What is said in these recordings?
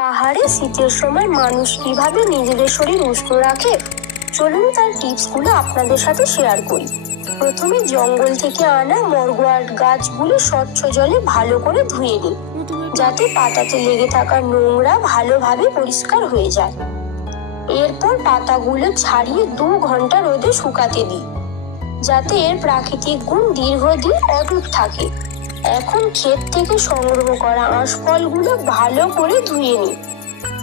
পাহাড়ে শীতের সময় মানুষ কিভাবে নিজেদের শরীর উষ্ণ রাখে, চলুন তার টিপসগুলো আপনাদের সাথে শেয়ার করি। প্রথমে জঙ্গল থেকে আনা মরগোয়াট গাছগুলো স্বচ্ছ জলে ভালো করে ধুয়ে নিই, যাতে পাতাতে লেগে থাকা নোংরা ভালোভাবে পরিষ্কার হয়ে যায়। এরপর পাতাগুলো ছাড়িয়ে 2 ঘন্টা রোদে শুকাতে দিই, যাতে এর প্রাকৃতিক গুণ দীর্ঘদিন অটুট থাকে। এখন ক্ষেত থেকে সংগ্রহ করা আঁশফলগুলো ভালো করে ধুয়ে নিই।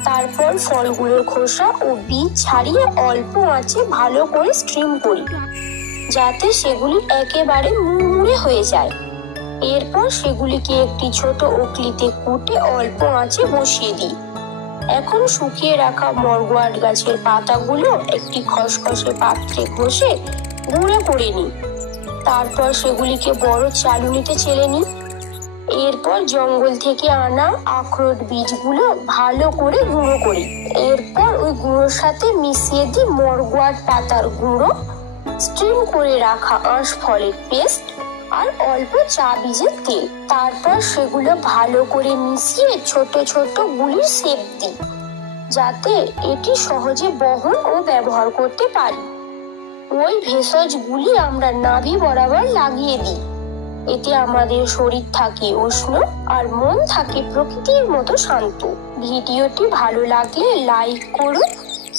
তারপর ফলগুলোর খোসা ও বীজ ছাড়িয়ে অল্প আঁচে ভালো করে স্টিম করি, যাতে সেগুলি একেবারে মুড়মুড়ে হয়ে যায়। এরপর সেগুলিকে একটি ছোট ওকলিতে কুটে অল্প আঁচে বসিয়ে দিই। এখন শুকিয়ে রাখা মরগোয়াট গাছের পাতাগুলো একটি খসখসে পাত্রে ঘষে গুঁড়ো করে নিই। তারপর সেগুলিকে বড় চালুনিতে চেলে নিই। এরপর জঙ্গল থেকে আনা আখরোট বীজগুলো ভালো করে গুঁড়ো করি। এরপর ওই গুঁড়োর সাথে মিশিয়ে দিই মরগোয়াট পাতার গুঁড়ো, স্টিম করে রাখা আঁশফলের পেস্ট আর অল্প চা বীজের তেল। তারপর সেগুলো ভালো করে মিশিয়ে ছোট ছোট গুলির শেপ দিই, যাতে এটি সহজে বহন ও ব্যবহার করতে পারি। ওই ভেষজগুলি আমরা নাভি বরাবর লাগিয়ে দিই। এতে আমাদের শরীর থাকে উষ্ণ আর মন থাকে প্রকৃতির মতো শান্ত। ভিডিওটি ভালো লাগলে লাইক করুন,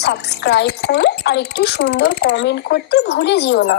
সাবস্ক্রাইব করুন আর একটি সুন্দর কমেন্ট করতে ভুলে যেও না।